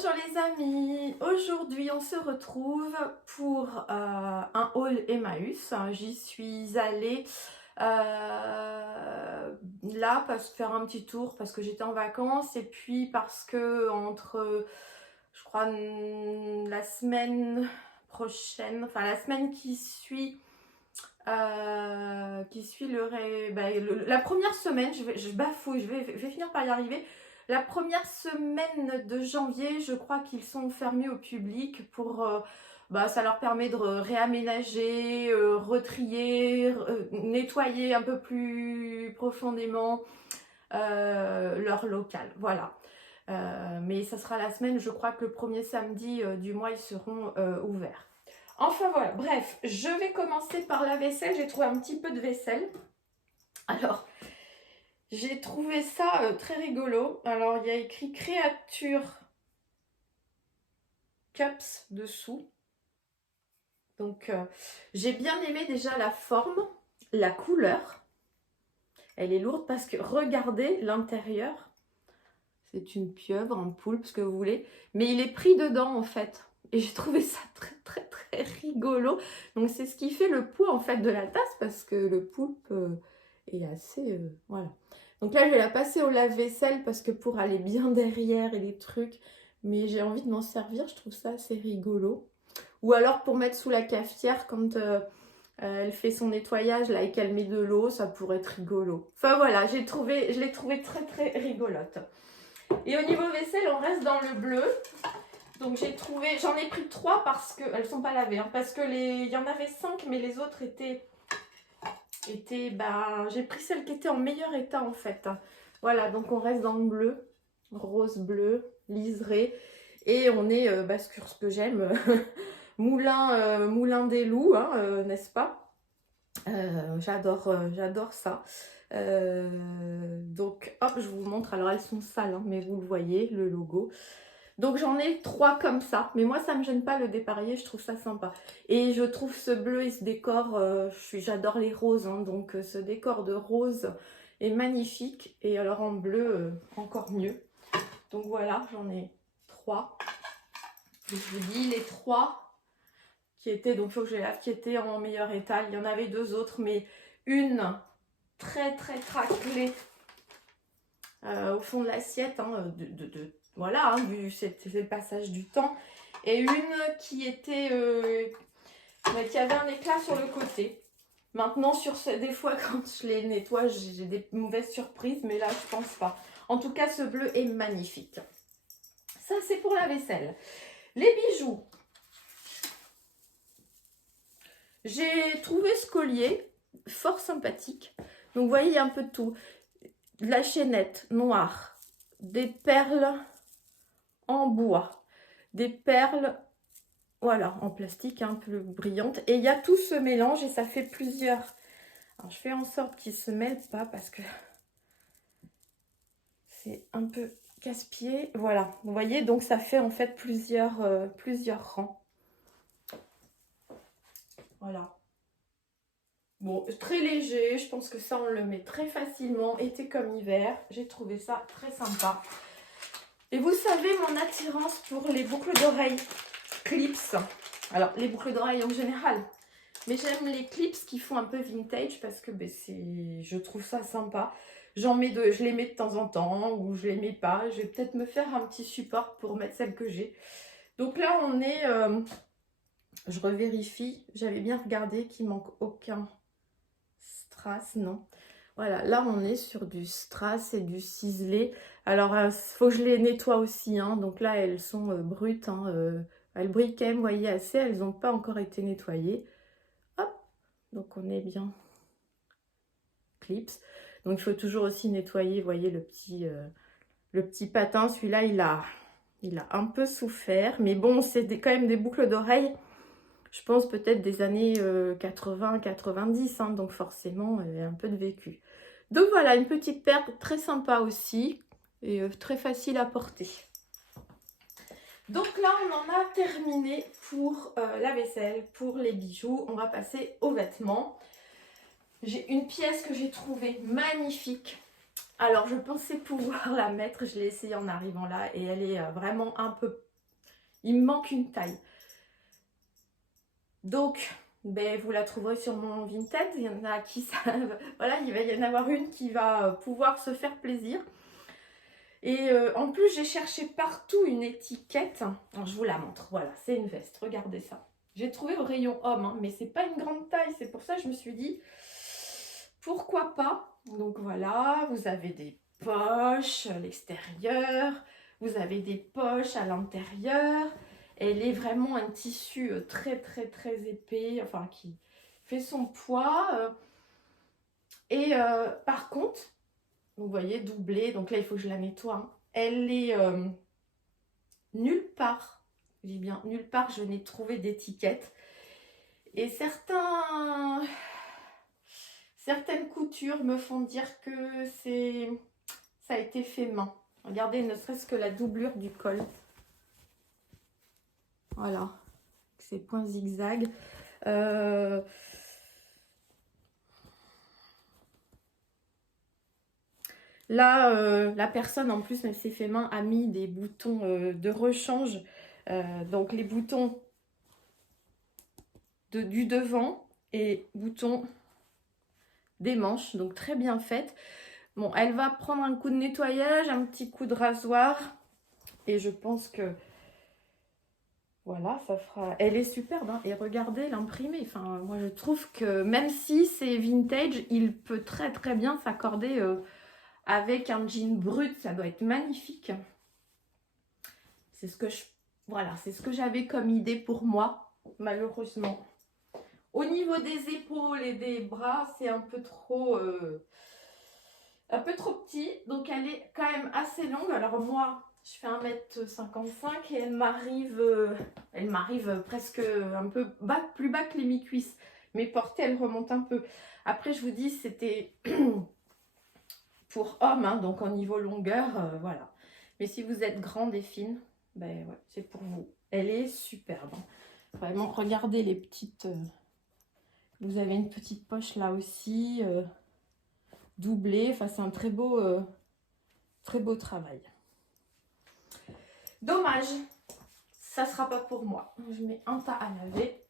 Bonjour les amis, aujourd'hui on se retrouve pour un haul Emmaüs. J'y suis allée là faire un petit tour parce que j'étais en vacances et puis parce que entre, je crois, la semaine prochaine, enfin la semaine qui suit la première semaine, je bafouille, je vais finir par y arriver. La première semaine de janvier, je crois qu'ils sont fermés au public pour, ça leur permet de réaménager, retrier, nettoyer un peu plus profondément leur local. Voilà. Mais ça sera la semaine, je crois que le premier samedi du mois, ils seront ouverts. Enfin voilà, bref, je vais commencer par la vaisselle. J'ai trouvé un petit peu de vaisselle. Alors, j'ai trouvé ça très rigolo. Alors, il y a écrit Créature Cups dessous. Donc, j'ai bien aimé déjà la forme, la couleur. Elle est lourde parce que regardez l'intérieur. C'est une pieuvre, un poulpe, ce que vous voulez. Mais il est pris dedans en fait. Et j'ai trouvé ça très rigolo. Donc c'est ce qui fait le poids en fait de la tasse parce que le poulpe est assez... voilà. Donc là je vais la passer au lave-vaisselle parce que pour aller bien derrière et les trucs. Mais j'ai envie de m'en servir, je trouve ça assez rigolo. Ou alors pour mettre sous la cafetière quand elle fait son nettoyage là et qu'elle met de l'eau, ça pourrait être rigolo. Enfin voilà, je l'ai trouvé très rigolote. Et au niveau vaisselle, on reste dans le bleu. Donc j'en ai pris 3 parce que elles sont pas lavées, hein, parce que il y en avait 5, mais les autres étaient j'ai pris celle qui était en meilleur état en fait. Voilà, donc on reste dans le bleu, rose bleu, liseré, et on est sur ce que j'aime, moulin des loups, hein, n'est-ce pas? J'adore ça. Donc hop, je vous montre. Alors elles sont sales, hein, mais vous le voyez, le logo. Donc j'en ai 3 comme ça, mais moi ça me gêne pas le dépareiller, je trouve ça sympa. Et je trouve ce bleu et ce décor, j'adore les roses, hein, donc ce décor de rose est magnifique. Et alors en bleu, encore mieux. Donc voilà, j'en ai 3. Et je vous dis, les 3 qui étaient, donc faut que je les lave, qui étaient en meilleur état. Il y en avait 2 autres, mais une très craquelée au fond de l'assiette, hein, voilà, hein, c'est le passage du temps, et une qui était qui avait un éclat sur le côté. Maintenant, des fois quand je les nettoie, j'ai des mauvaises surprises, mais là je pense pas. En tout cas, ce bleu est magnifique. Ça, c'est pour la vaisselle. Les bijoux. J'ai trouvé ce collier fort sympathique. Donc vous voyez, il y a un peu de tout. De la chaînette noire, des perles en bois, des perles, voilà, en plastique un peu brillantes. Et il y a tout ce mélange et ça fait plusieurs. Alors je fais en sorte qu'ils ne se mêlent pas parce que c'est un peu casse-pied. Voilà, vous voyez, donc ça fait en fait plusieurs rangs. Voilà. Bon, très léger, je pense que ça on le met très facilement, été comme hiver. J'ai trouvé ça très sympa. Et vous savez mon attirance pour les boucles d'oreilles clips. Alors les boucles d'oreilles en général, mais j'aime les clips qui font un peu vintage parce que je trouve ça sympa. Je les mets de temps en temps ou je les mets pas. Je vais peut-être me faire un petit support pour mettre celles que j'ai. Donc là on est, je revérifie, j'avais bien regardé qu'il manque aucun strass, non. Voilà, là on est sur du strass et du ciselé. Alors il faut que je les nettoie aussi, hein. Donc là elles sont brutes, hein, elles brillent quand même, vous voyez, assez, elles n'ont pas encore été nettoyées. Hop, donc on est bien clips. Donc il faut toujours aussi nettoyer, vous voyez, le petit patin. Celui-là il a un peu souffert, mais bon, c'est quand même des boucles d'oreilles, je pense peut-être des années 80-90, hein, donc forcément il y a un peu de vécu. Donc voilà, une petite paire très sympa aussi et très facile à porter. Donc là, on en a terminé pour la vaisselle, pour les bijoux. On va passer aux vêtements. J'ai une pièce que j'ai trouvée magnifique. Alors, je pensais pouvoir la mettre. Je l'ai essayée en arrivant là et elle est vraiment un peu Il me manque une taille. Donc, ben, vous la trouverez sur mon Vinted. Il y en a qui savent. Voilà, il va y en avoir une qui va pouvoir se faire plaisir. Et en plus, j'ai cherché partout une étiquette. Alors, je vous la montre. Voilà, c'est une veste. Regardez ça. J'ai trouvé au rayon homme, hein, mais c'est pas une grande taille. C'est pour ça que je me suis dit, pourquoi pas? Donc voilà, vous avez des poches à l'extérieur. Vous avez des poches à l'intérieur. Elle est vraiment un tissu très épais, enfin qui fait son poids. Par contre, vous voyez, doublée, donc là il faut que je la nettoie. Hein. Elle est nulle part, je dis bien nulle part, je n'ai trouvé d'étiquette. Et certaines coutures me font dire que ça a été fait main. Regardez, ne serait-ce que la doublure du col. Voilà, ces points zigzag. Là, la personne, en plus, même si c'est fait main, a mis des boutons de rechange. Donc, les boutons du devant et boutons des manches. Donc, très bien faites. Bon, elle va prendre un coup de nettoyage, un petit coup de rasoir. Et je pense que... Voilà, ça fera... Elle est superbe, hein. Et regardez l'imprimé. Enfin, moi, je trouve que même si c'est vintage, il peut très bien s'accorder avec un jean brut. Ça doit être magnifique. C'est ce que voilà, c'est ce que j'avais comme idée pour moi, malheureusement. Au niveau des épaules et des bras, c'est un peu trop petit. Donc, elle est quand même assez longue. Alors, moi... Je fais 1m55 et elle m'arrive presque un peu plus bas que les mi-cuisses. Mes portées, elles remontent un peu. Après, je vous dis, c'était pour homme, hein, donc en niveau longueur, voilà. Mais si vous êtes grande et fine, ben ouais, c'est pour vous. Elle est superbe. Hein. Vraiment, regardez les petites... vous avez une petite poche là aussi, doublée. Enfin, c'est un très beau travail. Dommage, ça sera pas pour moi. Je mets un tas à laver.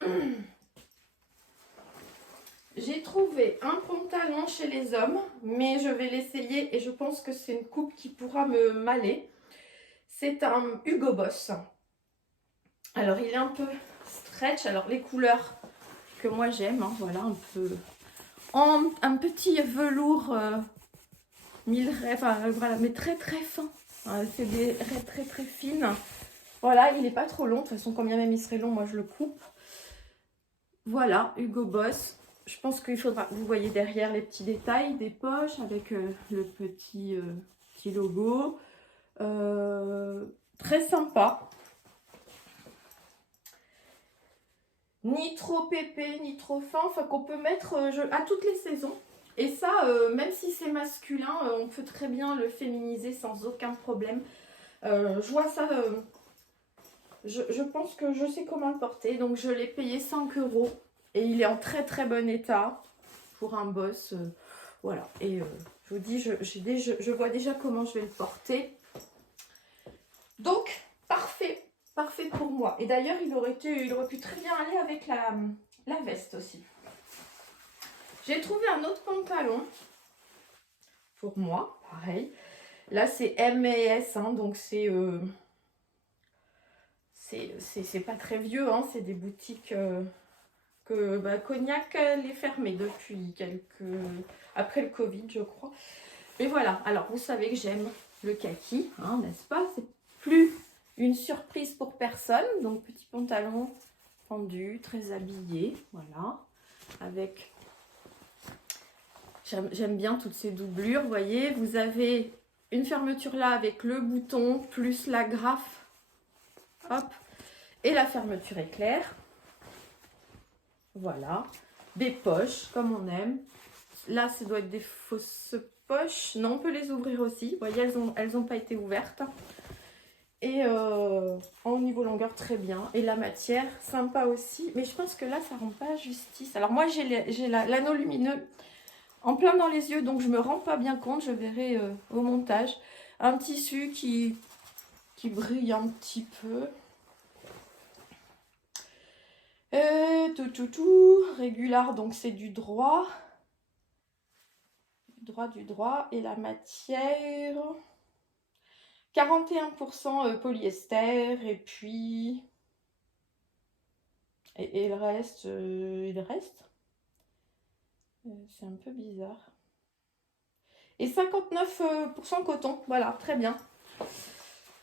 J'ai trouvé un pantalon chez les hommes, mais je vais l'essayer et je pense que c'est une coupe qui pourra me m'aller. C'est un Hugo Boss. Alors, il est un peu stretch. Alors, les couleurs que moi j'aime, hein, voilà, un peu un petit velours enfin, voilà, mais très fin. C'est des raies très fines. Voilà, il n'est pas trop long. De toute façon, quand bien même il serait long, moi je le coupe. Voilà, Hugo Boss. Je pense qu'il faudra... Vous voyez derrière les petits détails des poches avec le petit logo. Très sympa. Ni trop épais, ni trop fin. Enfin, qu'on peut mettre à toutes les saisons. Et ça, même si c'est masculin, on peut très bien le féminiser sans aucun problème. Je vois ça... je pense que je sais comment le porter. Donc, je l'ai payé 5 €. Et il est en très bon état pour un boss. Voilà. Et je vous dis, je vois déjà comment je vais le porter. Donc, parfait. Parfait pour moi. Et d'ailleurs, il aurait pu très bien aller avec la veste aussi. J'ai trouvé un autre pantalon pour moi. Pareil. Là, c'est M et S. Hein, donc, c'est pas très vieux. Hein, c'est des boutiques... Cognac, elle est fermée depuis après le Covid, je crois. Mais voilà, alors vous savez que j'aime le kaki, hein, n'est-ce pas? C'est plus une surprise pour personne. Donc petit pantalon fendu, très habillé, voilà. Avec, j'aime bien toutes ces doublures, vous voyez. Vous avez une fermeture là avec le bouton, plus la graffe, hop, et la fermeture éclair. Voilà, des poches comme on aime. Là, ça doit être des fausses poches. Non, on peut les ouvrir aussi. Vous voyez, elles ont pas été ouvertes. Et en niveau longueur, très bien. Et la matière, sympa aussi. Mais je pense que là, ça rend pas justice. Alors moi, j'ai l'anneau lumineux en plein dans les yeux, donc je me rends pas bien compte. Je verrai au montage. Un tissu qui brille un petit peu. Régular, donc c'est du droit. Du droit. Et la matière, 41% polyester. Et puis... Et le reste, c'est un peu bizarre. Et 59% coton. Voilà, très bien.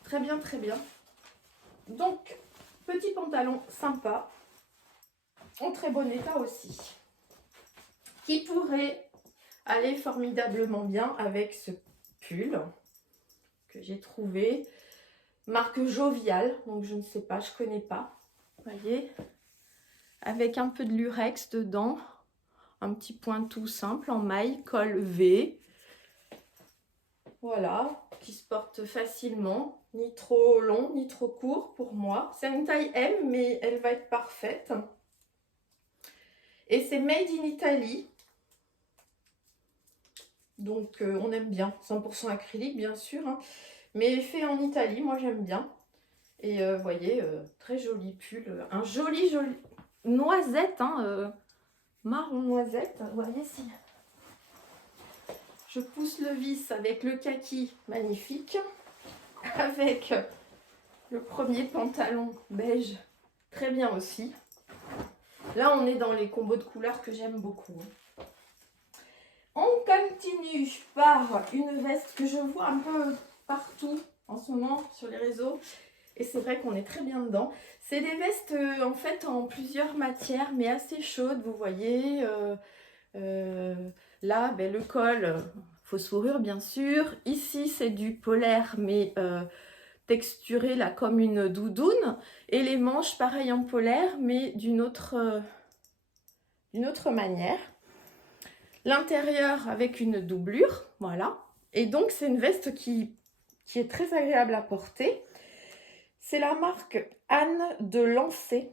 Très bien, très bien. Donc, petit pantalon sympa. En très bon état aussi. Qui pourrait aller formidablement bien avec ce pull que j'ai trouvé. Marque Jovial. Donc, je ne sais pas, je ne connais pas. Vous voyez, avec un peu de lurex dedans. Un petit point tout simple en maille, col V. Voilà, qui se porte facilement, ni trop long, ni trop court pour moi. C'est une taille M, mais elle va être parfaite. Et c'est made in Italy. Donc, on aime bien. 100% acrylique, bien sûr. Hein. Mais fait en Italie, moi, j'aime bien. Et vous voyez, très joli pull. Un joli noisette, hein, marron noisette. Vous voyez, si je pousse le vis avec le kaki, magnifique. Avec le premier pantalon beige, très bien aussi. Là, on est dans les combos de couleurs que j'aime beaucoup. On continue par une veste que je vois un peu partout en ce moment sur les réseaux. Et c'est vrai qu'on est très bien dedans. C'est des vestes en fait en plusieurs matières, mais assez chaudes, vous voyez. Là, ben, le col, fausse fourrure bien sûr. Ici, c'est du polaire, mais texturé là comme une doudoune. Et les manches, pareil en polaire, mais d'une autre manière. L'intérieur avec une doublure, voilà. Et donc, c'est une veste qui est très agréable à porter. C'est la marque Anne de Lancé.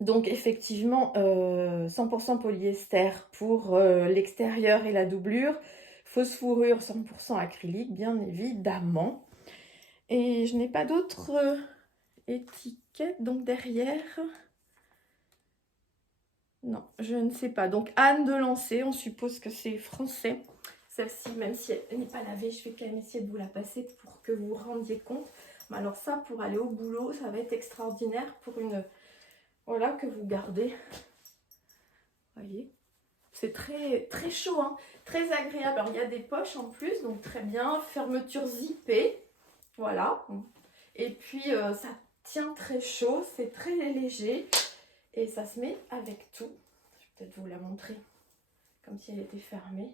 Donc, effectivement, 100% polyester pour l'extérieur et la doublure. Fausse fourrure, 100% acrylique, bien évidemment. Et je n'ai pas d'autres étiquettes, donc derrière... Non, je ne sais pas. Donc, Anne de Lancé, on suppose que c'est français. Celle-ci, même si elle n'est pas lavée, je vais quand même essayer de vous la passer pour que vous vous rendiez compte. Mais alors ça, pour aller au boulot, ça va être extraordinaire pour une... Voilà, que vous gardez. Vous voyez, c'est très, très chaud, hein, très agréable. Alors, il y a des poches en plus, donc très bien. Fermeture zippée, voilà. Et puis, ça tient très chaud, c'est très léger. Et ça se met avec tout. Je vais peut-être vous la montrer comme si elle était fermée.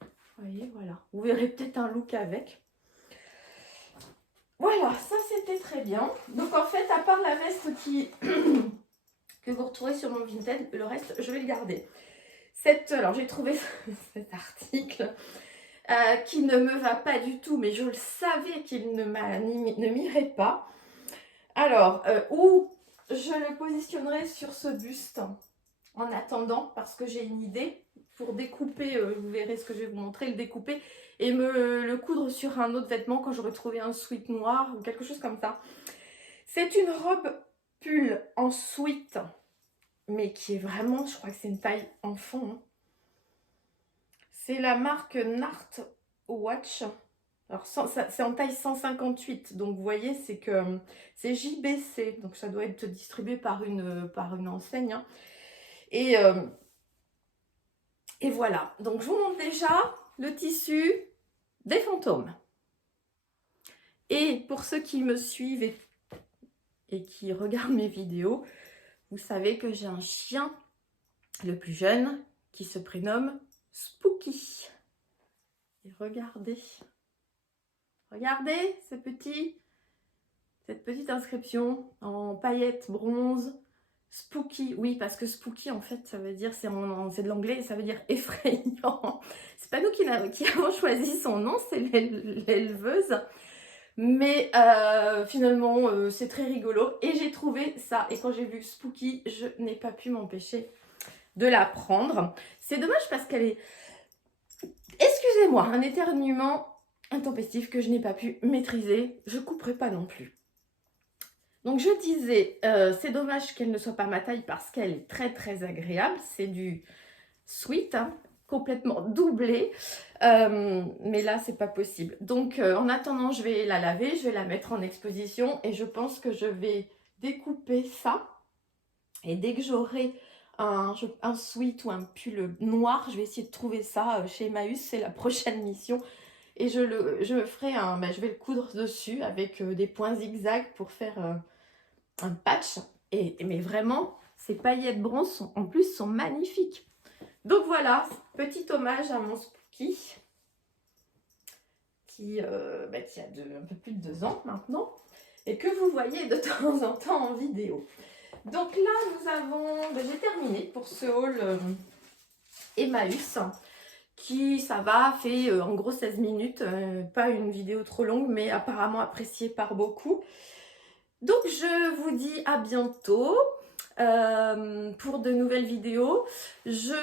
Vous voyez, voilà. Vous verrez peut-être un look avec. Voilà, ça c'était très bien. Donc en fait, à part la veste que vous retrouvez sur mon Vinted, le reste, je vais le garder. Alors j'ai trouvé cet article qui ne me va pas du tout, mais je le savais qu'il ne m'irait pas. Alors, où je le positionnerai sur ce buste en attendant, parce que j'ai une idée pour découper, vous verrez ce que je vais vous montrer, le découper et le coudre sur un autre vêtement quand j'aurai trouvé un sweat noir ou quelque chose comme ça. C'est une robe pull en sweat, mais qui est vraiment, je crois que c'est une taille enfant. Hein. C'est la marque Nart Watch. Alors, c'est en taille 158, donc vous voyez, c'est que c'est JBC, donc ça doit être distribué par une enseigne. Hein. Et voilà, donc je vous montre déjà le tissu des fantômes. Et pour ceux qui me suivent et qui regardent mes vidéos, vous savez que j'ai un chien, le plus jeune, qui se prénomme Spooky. Et regardez cette petite inscription en paillettes bronze. Spooky, oui, parce que spooky, en fait, ça veut dire, c'est de l'anglais, ça veut dire effrayant. C'est pas nous qui avons choisi son nom, c'est l'éleveuse. Mais finalement, c'est très rigolo. Et j'ai trouvé ça. Et quand j'ai vu Spooky, je n'ai pas pu m'empêcher de la prendre. C'est dommage parce qu'elle est... Excusez-moi, un éternuement intempestif que je n'ai pas pu maîtriser. Je couperai pas non plus. Donc je disais, c'est dommage qu'elle ne soit pas ma taille parce qu'elle est très très agréable. C'est du sweat, hein, complètement doublé. Mais là, c'est pas possible. Donc en attendant, je vais la laver, je vais la mettre en exposition et je pense que je vais découper ça. Et dès que j'aurai un sweat ou un pull noir, je vais essayer de trouver ça chez Emmaüs, c'est la prochaine mission. Et je ferai je vais le coudre dessus avec des points zigzag pour faire un patch. Mais vraiment, ces paillettes bronze en plus sont magnifiques. Donc voilà, petit hommage à mon Spooky qui a un peu plus de 2 ans maintenant et que vous voyez de temps en temps en vidéo. Donc là, nous avons, j'ai terminé pour ce haul Emmaüs qui, ça va, fait en gros 16 minutes, pas une vidéo trop longue, mais apparemment appréciée par beaucoup. Donc je vous dis à bientôt pour de nouvelles vidéos. Je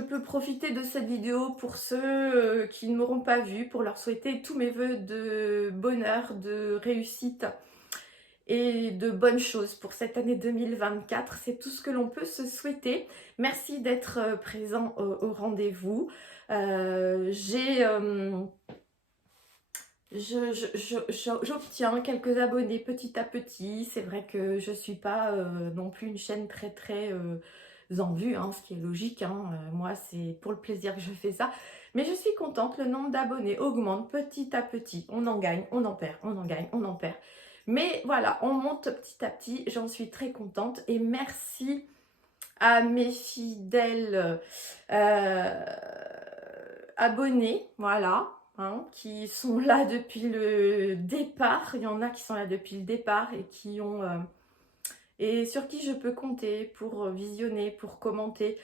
peux profiter de cette vidéo pour ceux qui ne m'auront pas vu, pour leur souhaiter tous mes voeux de bonheur, de réussite et de bonnes choses pour cette année 2024. C'est tout ce que l'on peut se souhaiter. Merci d'être présent au rendez-vous. J'obtiens quelques abonnés petit à petit. C'est vrai que je ne suis pas non plus une chaîne très très en vue, hein, ce qui est logique. Hein. Moi, c'est pour le plaisir que je fais ça. Mais je suis contente, le nombre d'abonnés augmente petit à petit. On en gagne, on en perd, on en gagne, on en perd. Mais voilà, on monte petit à petit, j'en suis très contente et merci à mes fidèles abonnés, voilà, hein, qui sont là depuis le départ. Il y en a qui sont là depuis le départ et qui ont et sur qui je peux compter pour visionner, pour commenter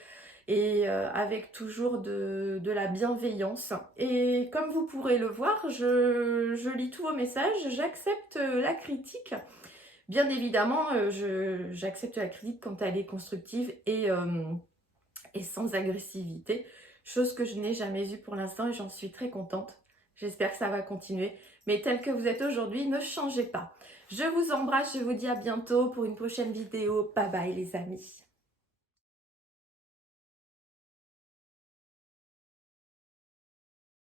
et avec toujours de la bienveillance. Et comme vous pourrez le voir, je lis tous vos messages, j'accepte la critique. Bien évidemment, j'accepte la critique quand elle est constructive et sans agressivité, chose que je n'ai jamais vue pour l'instant et j'en suis très contente. J'espère que ça va continuer. Mais tel que vous êtes aujourd'hui, ne changez pas. Je vous embrasse, je vous dis à bientôt pour une prochaine vidéo. Bye bye les amis.